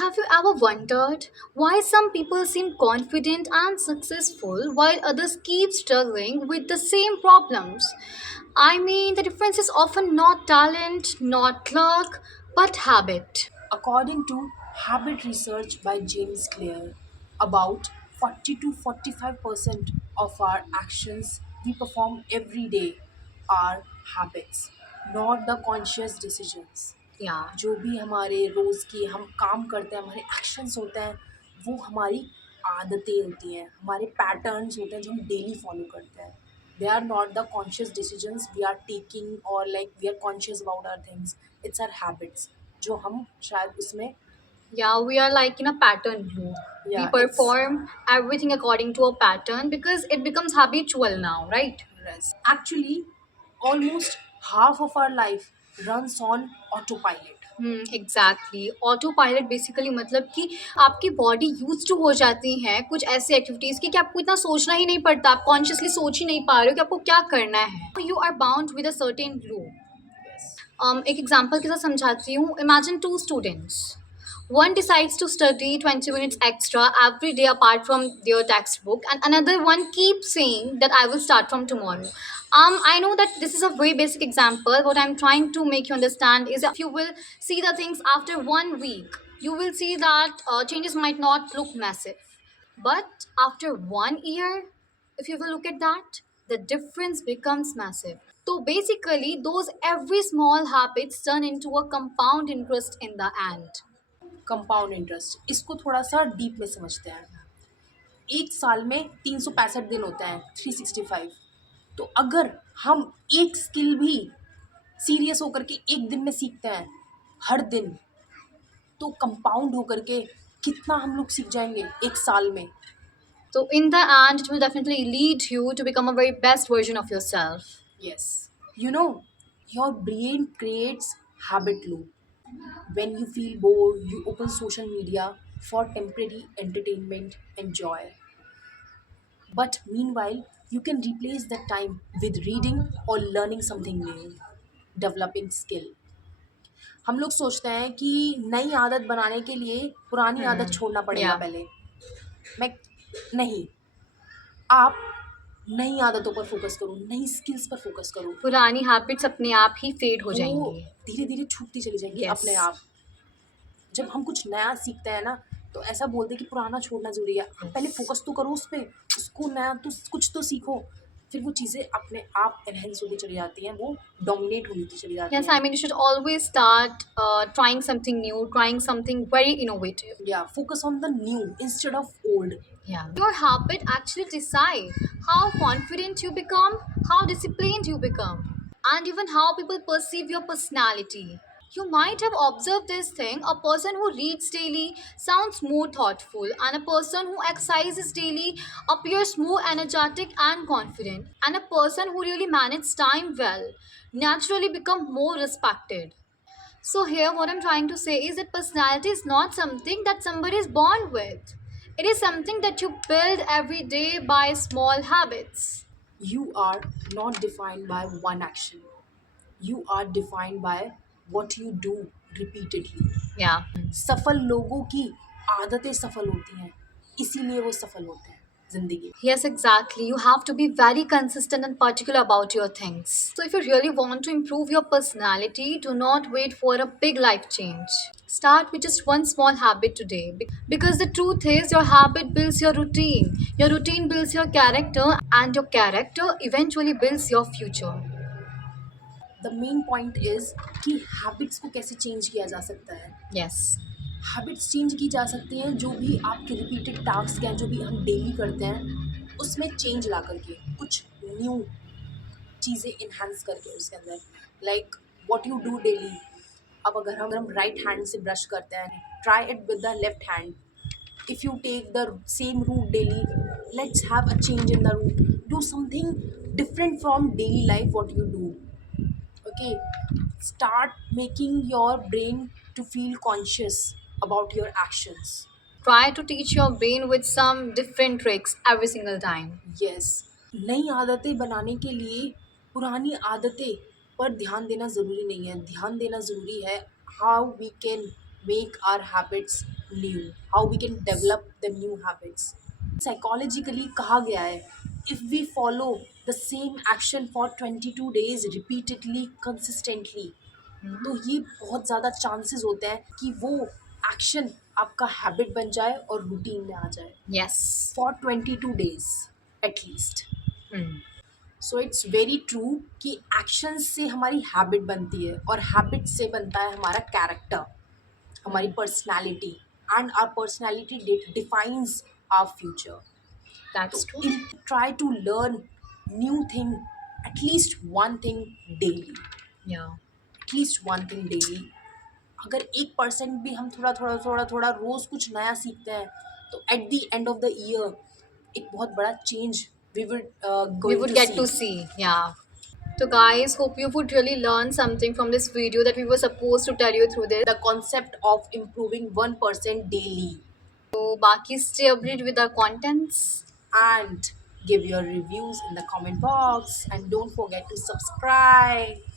Have you ever wondered why some people seem confident and successful while others keep struggling with the same problems? I mean, the difference is often not talent, not luck, but habit. According to habit research by James Clear, about 40 to 45% of our actions we perform every day are habits, not the conscious decisions. Yeah. जो भी हमारे रोज़ की हम काम करते हैं, हमारे actions होते हैं, वो हमारी आदतें होती हैं, हमारे पैटर्न्स होते हैं जो हम डेली फॉलो करते हैं. They are not the conscious decisions we are taking or like we are conscious about our things. It's our habits. जो हम शायद उसमें Yeah, we are like in a pattern loop. We yeah it's perform everything according to a pattern because it becomes habitual now, right? yes. Actually, almost half of our life runs on autopilot. Exactly auto pilot basically मतलब कि आपकी body use to हो जाती है कुछ ऐसी activities की कि आपको इतना सोचना ही नहीं पड़ता, आप कॉन्शियसली सोच ही नहीं पा रहे हो कि आपको क्या करना है. You are bound with a certain group. Yes. एक एग्जाम्पल के साथ समझाती हूँ. Imagine two students. One decides to study 20 minutes extra every day apart from their textbook, and another one keeps saying that I will start from tomorrow. I know that this is a very basic example. What I'm trying to make you understand is that if you will see the things after 1 week, you will see that changes might not look massive. But after 1 year, if you will look at that, the difference becomes massive. So basically, those every small habits turn into a compound interest in the end. Compound interest इसको थोड़ा सा deep में समझते हैं. एक साल में 365 दिन होते हैं, 365. तो अगर हम एक स्किल भी सीरियस होकर के एक दिन में सीखते हैं हर दिन, तो कंपाउंड होकर के कितना हम लोग सीख जाएंगे एक साल में. So in the end, it will definitely lead you to become a very best version of yourself. Yes. You know, your brain creates habit loop. When you feel bored, you open social media for temporary entertainment and joy. But meanwhile, you can replace that time with reading or learning something new, developing skill. हम लोग सोचते हैं कि नई आदत बनाने के लिए पुरानी आदत छोड़ना पड़ेगा Yeah. पहले. मैं नहीं, आप नई आदतों पर फोकस करो, नई स्किल्स पर फोकस करो. पुरानी हैबिट्स अपने आप ही फेड हो वो जाएंगी. धीरे धीरे छूटती चली जाएंगी Yes. अपने आप. जब हम कुछ नया सीखते हैं ना, तो ऐसा बोलते हैं कि पुराना छोड़ना ज़रूरी है. आप पहले फ़ोकस तो करो उस पे, उसको नया तो कुछ तो सीखो. फिर वो चीज़ें अपने आप एनहांस होती चली जाती हैं, वो डोमिनेट होती चली जाती Yes, हैं. I mean, you should always start trying something new, trying something very innovative. या focus on the new instead of old. Yeah. Your habit actually decide how confident you become, how disciplined you become, and even how people perceive your personality. You might have observed this thing: a person who reads daily sounds more thoughtful, and a person who exercises daily appears more energetic and confident, and a person who really manages time well naturally become more respected. So, here, what I'm trying to say is that personality is not something that somebody is born with. It is something that you build every day by small habits. You are not defined by one action. You are defined by what you do repeatedly. Yeah. सफल लोगों की आदतें सफल होती हैं, इसीलिए वो सफल होते हैं जिंदगी. Yes, exactly. You have to be very consistent and particular about your things. So, if you really want to improve your personality, do not wait for a big life change. Start with just one small habit today. Because the truth is, your habit builds your routine builds your character, and your character eventually builds your future. The main point is कि habits को कैसे change किया जा सकता है. Yes. Habits change की जा सकती हैं जो भी आपके रिपीटेड टास्क हैं, जो भी हम डेली करते हैं, उसमें चेंज ला करके कुछ न्यू चीज़ें इन्हांस करके उसके अंदर, like what you do daily. अब अगर हम राइट हैंड से ब्रश करते हैं, try it with the left hand. If you take the same route daily, let's have a change in the route. Do something different from daily life what you do. Okay, start making your brain to feel conscious about your actions. Try to teach your brain with some different tricks every single time. Yes. नई आदतें बनाने के लिए पुरानी आदतें पर ध्यान देना ज़रूरी नहीं है. ध्यान देना ज़रूरी है how we can make our habits new, how we can develop the new habits. Psychologically कहा गया है, if we follow the same action for 22 days repeatedly consistently, तो ये बहुत ज़्यादा चांसेस होते हैं कि वो एक्शन आपका हैबिट बन जाए और रूटीन में आ जाए Yes. For 22 days at least. Hmm. So it's very true कि एक्शन से हमारी हैबिट बनती है और हैबिट से बनता है हमारा कैरेक्टर, हमारी personality, and our personality defines our future. That's तो true. Try to learn new thing, at least one thing daily, Yeah. At least one thing daily. अगर 1% भी हम थोड़ा रोज़ कुछ नया सीखते हैं तो at the end of the year एक बहुत बड़ा change we will We going would to get see. to see. Yeah. So, guys, hope you would really learn something from this video that we were supposed to tell you through this. The concept of improving 1% daily, So, Baki, stay updated with our contents. and give your reviews in the comment box, and don't forget to subscribe.